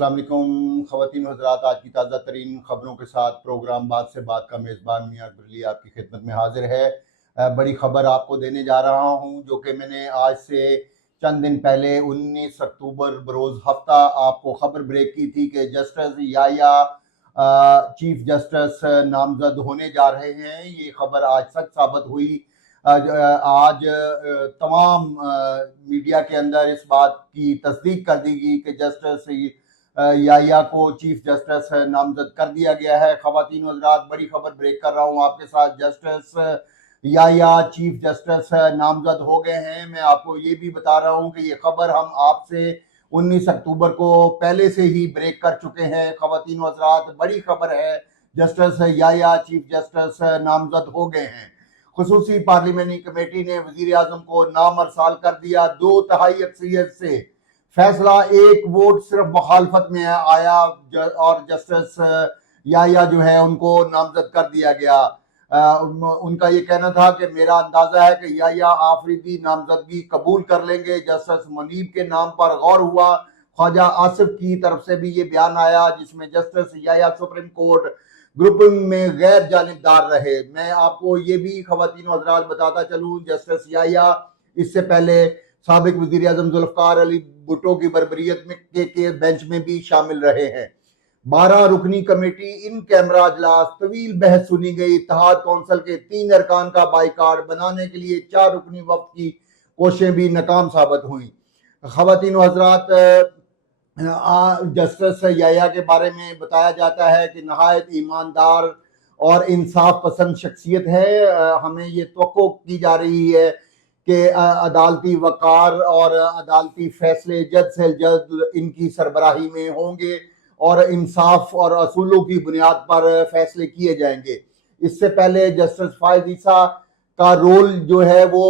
السلام علیکم خواتین و حضرات، آج کی تازہ ترین خبروں کے ساتھ پروگرام بات سے بات کا میزبان میاں اکبر علی آپ کی خدمت میں حاضر ہے۔ بڑی خبر آپ کو دینے جا رہا ہوں جو کہ میں نے آج سے چند دن پہلے 19 اکتوبر بروز ہفتہ آپ کو خبر بریک کی تھی کہ جسٹس یحییٰ چیف جسٹس نامزد ہونے جا رہے ہیں۔ یہ خبر آج سچ ثابت ہوئی۔ آج تمام میڈیا کے اندر اس بات کی تصدیق کر دی گئی کہ جسٹس یحییٰ کو چیف جسٹس نامزد کر دیا گیا ہے۔ خواتین و حضرات، بڑی خبر بریک کر رہا ہوں آپ کے ساتھ، جسٹس یحییٰ چیف جسٹس نامزد ہو گئے ہیں۔ میں آپ کو یہ بھی بتا رہا ہوں کہ یہ خبر ہم آپ سے 19 اکتوبر کو پہلے سے ہی بریک کر چکے ہیں۔ خواتین و حضرات، بڑی خبر ہے، جسٹس یحییٰ چیف جسٹس نامزد ہو گئے ہیں۔ خصوصی پارلیمانی کمیٹی نے وزیر اعظم کو نامرسال کر دیا، 2/3 اکثریت سے فیصلہ، ایک ووٹ صرف مخالفت میں آیا اور جسٹس یحییٰ جو ہے ان کو نامزد کر دیا گیا۔ ان کا یہ کہنا تھا کہ میرا اندازہ ہے کہ یحییٰ آفریدی نامزدگی قبول کر لیں گے۔ جسٹس منیب کے نام پر غور ہوا۔ خواجہ آصف کی طرف سے بھی یہ بیان آیا جس میں جسٹس یحییٰ سپریم کورٹ گروپنگ میں غیر جانبدار رہے۔ میں آپ کو یہ بھی خواتین و حضرات بتاتا چلوں، جسٹس یحییٰ اس سے پہلے سابق وزیر اعظم ذوالفقار علی بھٹو کی بربریت میں کے بینچ میں بھی شامل رہے ہیں۔ 12 رکنی کمیٹی ان کیمرہ اجلاس، طویل بحث سنی گئی۔ اتحاد کونسل کے 3 ارکان کا بائیکاٹ، بنانے کے لیے 4 رکنی وفد کی کوششیں بھی ناکام ثابت ہوئیں۔ خواتین و حضرات، جسٹس یحییٰ کے بارے میں بتایا جاتا ہے کہ نہایت ایماندار اور انصاف پسند شخصیت ہے۔ ہمیں یہ توقع کی جا رہی ہے کہ عدالتی وقار اور عدالتی فیصلے جلد سے جلد ان کی سربراہی میں ہوں گے اور انصاف اور اصولوں کی بنیاد پر فیصلے کیے جائیں گے۔ اس سے پہلے جسٹس فائز عیسیٰ کا رول جو ہے وہ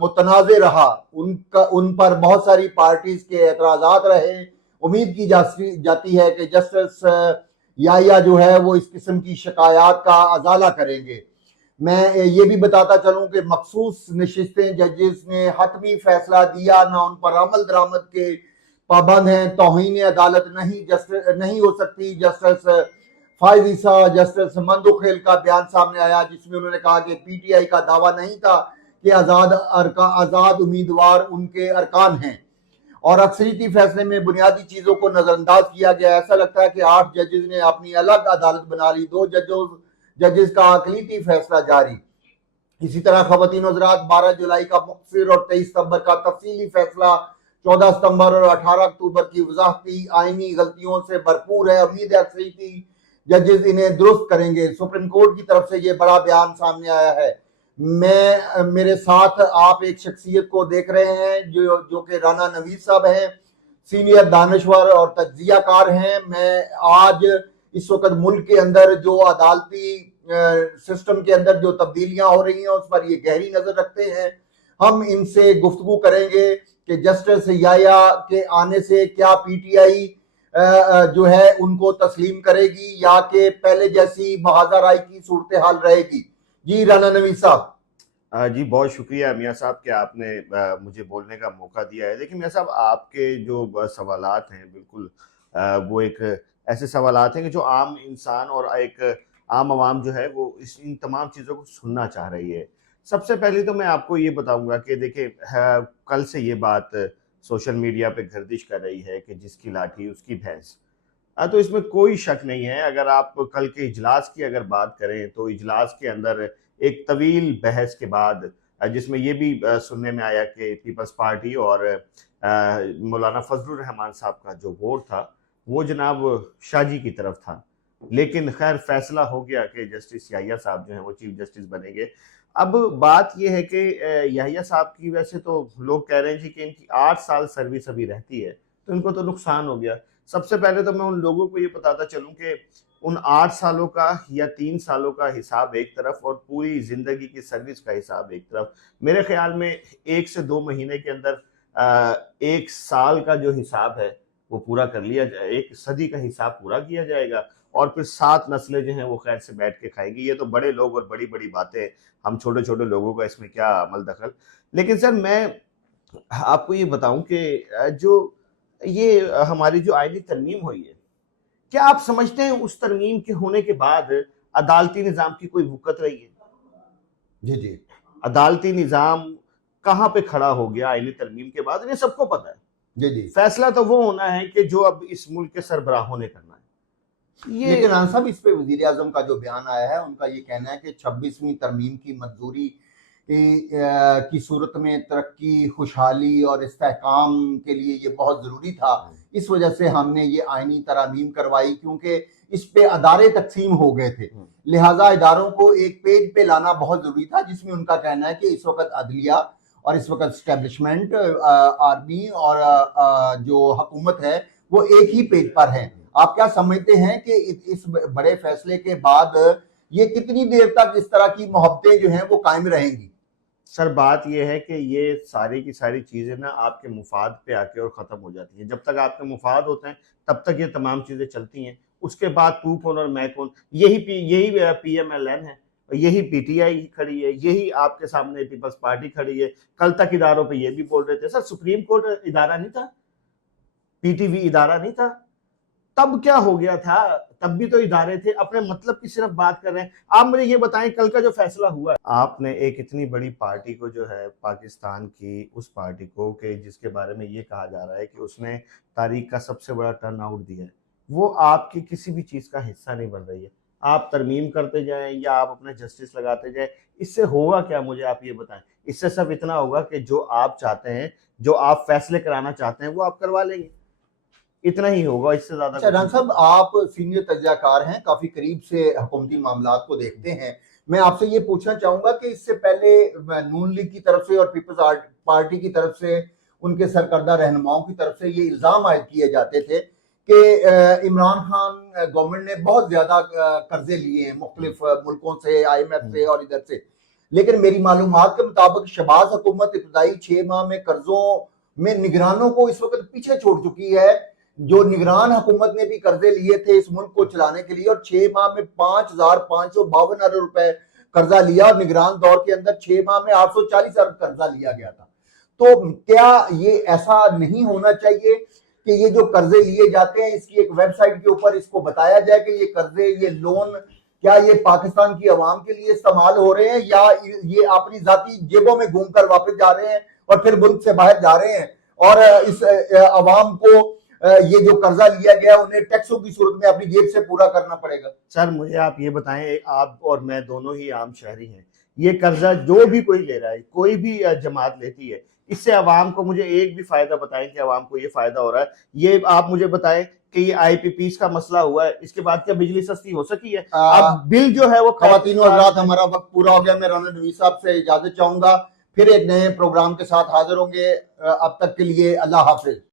متنازع رہا، ان پر بہت ساری پارٹیز کے اعتراضات رہے۔ امید کی جاتی ہے کہ جسٹس یحییٰ جو ہے وہ اس قسم کی شکایات کا ازالہ کریں گے۔ میں یہ بھی بتاتا چلوں کہ مخصوص نشستیں ججز نے حتمی فیصلہ دیا، نہ ان پر عمل درآمد کے پابند ہیں۔ توہین عدالت نہیں ہو سکتی۔ جسٹس فائز عیسیٰ، جسٹس مندوخیل کا بیان سامنے آیا جس میں انہوں نے کہا کہ پی ٹی آئی کا دعویٰ نہیں تھا کہ آزاد امیدوار ان کے ارکان ہیں اور اکثریتی فیصلے میں بنیادی چیزوں کو نظر انداز کیا گیا۔ ایسا لگتا ہے کہ 8 ججز نے اپنی الگ عدالت بنا لی، 2 ججز کا اقلیتی فیصلہ جاری۔ اسی طرح خواتین و حضرات، 12 جولائی کا مختصر اور 23 ستمبر کا تفصیلی فیصلہ، 14 ستمبر اور 18 اکتوبر کی وضاحتی آئینی غلطیوں سے بھرپور ہے۔ امید ہے اکثریتی ججز انہیں درست کریں گے۔ سپریم کورٹ کی طرف سے یہ بڑا بیان سامنے آیا ہے۔ میرے ساتھ آپ ایک شخصیت کو دیکھ رہے ہیں جو کہ رانا نوید صاحب ہیں، سینئر دانشور اور تجزیہ کار ہیں۔ میں آج اس وقت ملک کے اندر جو عدالتی سسٹم کے اندر جو تبدیلیاں ہو رہی ہیں اس پر یہ گہری نظر رکھتے ہیں۔ ہم ان سے گفتگو کریں گے کہ جسٹس یحییٰ کے آنے سے کیا پی ٹی آئی جو ہے ان کو تسلیم کرے گی یا کہ پہلے جیسی محاذہ رائے کی صورتحال رہے گی۔ جی رانا نوید صاحب۔ جی بہت شکریہ میاں صاحب کہ آپ نے مجھے بولنے کا موقع دیا ہے۔ لیکن میاں صاحب، آپ کے جو سوالات ہیں بالکل وہ ایک ایسے سوالات ہیں کہ جو عام انسان اور ایک عام عوام جو ہے وہ ان تمام چیزوں کو سننا چاہ رہی ہے۔ سب سے پہلے تو میں آپ کو یہ بتاؤں گا کہ دیکھیں، کل سے یہ بات سوشل میڈیا پہ گردش کر رہی ہے کہ جس کی لاٹھی اس کی بھینس، تو اس میں کوئی شک نہیں ہے۔ اگر آپ کل کے اجلاس کی اگر بات کریں تو اجلاس کے اندر ایک طویل بحث کے بعد جس میں یہ بھی سننے میں آیا کہ پیپلز پارٹی اور مولانا فضل الرحمان صاحب کا جو ووٹ تھا وہ جناب شاہ جی کی طرف تھا، لیکن خیر فیصلہ ہو گیا کہ جسٹس یحییٰ صاحب جو ہیں وہ چیف جسٹس بنیں گے۔ اب بات یہ ہے کہ یحییٰ صاحب کی ویسے تو لوگ کہہ رہے ہیں جی کہ ان کی 8 سال سروس ابھی رہتی ہے تو ان کو تو نقصان ہو گیا۔ سب سے پہلے تو میں ان لوگوں کو یہ بتاتا چلوں کہ ان 8 سالوں کا یا 3 سالوں کا حساب ایک طرف اور پوری زندگی کی سروس کا حساب ایک طرف، میرے خیال میں 1 سے 2 مہینے کے اندر 1 سال کا جو حساب ہے وہ پورا کر لیا جائے، 1 صدی کا حساب پورا کیا جائے گا اور پھر 7 نسلیں جو ہیں وہ خیر سے بیٹھ کے کھائیں گی۔ یہ تو بڑے لوگ اور بڑی بڑی باتیں، ہم چھوٹے چھوٹے لوگوں کا اس میں کیا عمل دخل۔ لیکن سر میں آپ کو یہ بتاؤں کہ جو یہ ہماری جو آئینی ترمیم ہوئی ہے، کیا آپ سمجھتے ہیں اس ترمیم کے ہونے کے بعد عدالتی نظام کی کوئی وقت رہی ہے؟ جی جی عدالتی نظام کہاں پہ کھڑا ہو گیا آئینی ترمیم کے بعد؟ یہ سب کو پتہ ہے. جی جی فیصلہ تو وہ ہونا ہے کہ جو اب اس ملک کے سربراہوں نے کرنا ہے. لیکن رانا صاحب اس پہ وزیر اعظم کا جو بیان آیا ہے، ان کا یہ کہنا ہے کہ 26ویں ترمیم کی منظوری کی صورت میں ترقی، خوشحالی اور استحکام کے لیے یہ بہت ضروری تھا. اس وجہ سے ہم نے یہ آئینی ترامیم کروائی، کیونکہ اس پہ ادارے تقسیم ہو گئے تھے، لہٰذا اداروں کو ایک پیج پہ لانا بہت ضروری تھا، جس میں ان کا کہنا ہے کہ اس وقت عدلیہ اور اس وقت اسٹیبلشمنٹ، آرمی اور جو حکومت ہے وہ ایک ہی پیج پر ہیں. آپ کیا سمجھتے ہیں کہ اس بڑے فیصلے کے بعد یہ کتنی دیر تک اس طرح کی محبتیں جو ہیں وہ قائم رہیں گی؟ سر بات یہ ہے کہ یہ ساری کی ساری چیزیں نا آپ کے مفاد پہ آ کے اور ختم ہو جاتی ہیں. جب تک آپ کے مفاد ہوتے ہیں تب تک یہ تمام چیزیں چلتی ہیں. اس کے بعد تو کون اور میں کون، یہی پی ایم ایل این ہے، یہی پی ٹی آئی کھڑی ہے، یہی آپ کے سامنے پیپلز پارٹی کھڑی ہے. کل تک اداروں پہ یہ بھی بول رہے تھے. سر سپریم کورٹ ادارہ نہیں تھا، پی ٹی وی ادارہ نہیں تھا، تب کیا ہو گیا تھا؟ تب بھی تو ادارے تھے. اپنے مطلب کی صرف بات کر رہے ہیں. آپ مجھے یہ بتائیں کل کا جو فیصلہ ہوا ہے، آپ نے ایک اتنی بڑی پارٹی کو جو ہے پاکستان کی، اس پارٹی کو کہ جس کے بارے میں یہ کہا جا رہا ہے کہ اس نے تاریخ کا سب سے بڑا ٹرن آؤٹ دیا ہے، وہ آپ کی کسی بھی چیز کا حصہ نہیں بن رہی ہے. آپ ترمیم کرتے جائیں یا آپ اپنے جسٹس لگاتے جائیں، اس سے ہوگا کیا؟ مجھے آپ یہ بتائیں. اس سے صرف اتنا ہوگا کہ جو آپ چاہتے ہیں، جو آپ فیصلے کرانا چاہتے ہیں وہ آپ کروا لیں گے. اتنا ہی ہوگا، اس سے زیادہ. ران صاحب آپ سینئر تجزیہ کار ہیں، کافی قریب سے حکومتی معاملات کو دیکھتے ہیں. میں آپ سے یہ پوچھنا چاہوں گا کہ اس سے پہلے نون لیگ کی طرف سے اور پیپلز پارٹی کی طرف سے، ان کے سرکردہ رہنماؤں کی طرف سے یہ الزام عائد کیے جاتے تھے کہ عمران خان گورنمنٹ نے بہت زیادہ قرضے لیے ہیں مختلف ملکوں سے، آئی ایم ایف سے اور ادھر سے. لیکن میری معلومات کے مطابق شہباز حکومت ابتدائی 6 ماہ میں قرضوں میں نگرانوں کو اس وقت پیچھے چھوڑ چکی ہے. جو نگران حکومت نے بھی قرضے لیے تھے اس ملک کو چلانے کے لیے، اور 6 ماہ میں 5,552 ارب روپے قرضہ لیا، اور نگران دور کے اندر 6 ماہ میں 840 ارب قرضہ لیا گیا تھا. تو کیا یہ ایسا نہیں ہونا چاہیے کہ یہ جو قرضے لیے جاتے ہیں، اس کی ایک ویب سائٹ کے اوپر اس کو بتایا جائے کہ یہ قرضے، یہ لون کیا یہ پاکستان کی عوام کے لیے استعمال ہو رہے ہیں یا یہ اپنی ذاتی جیبوں میں گھوم کر واپس جا رہے ہیں اور پھر ملک سے باہر جا رہے ہیں، اور اس عوام کو یہ جو قرضہ لیا گیا انہیں ٹیکسوں کی صورت میں اپنی جیب سے پورا کرنا پڑے گا؟ سر مجھے آپ یہ بتائیں، آپ اور میں دونوں ہی عام شہری ہیں. یہ قرضہ جو بھی کوئی لے رہا ہے، کوئی بھی جماعت لیتی ہے، اس سے عوام کو مجھے ایک بھی فائدہ بتائیں کہ عوام کو یہ فائدہ ہو رہا ہے. یہ آپ مجھے بتائیں کہ یہ آئی پی پیز کا مسئلہ ہوا ہے، اس کے بعد کیا بجلی سستی ہو سکی ہے؟ اب بل جو ہے وہ خواتین و حضرات، ہمارا وقت پورا ہو گیا. میں رونالڈ نوید صاحب سے اجازت چاہوں گا، پھر ایک نئے پروگرام کے ساتھ حاضر ہوں گے. اب تک کے لیے اللہ حافظ.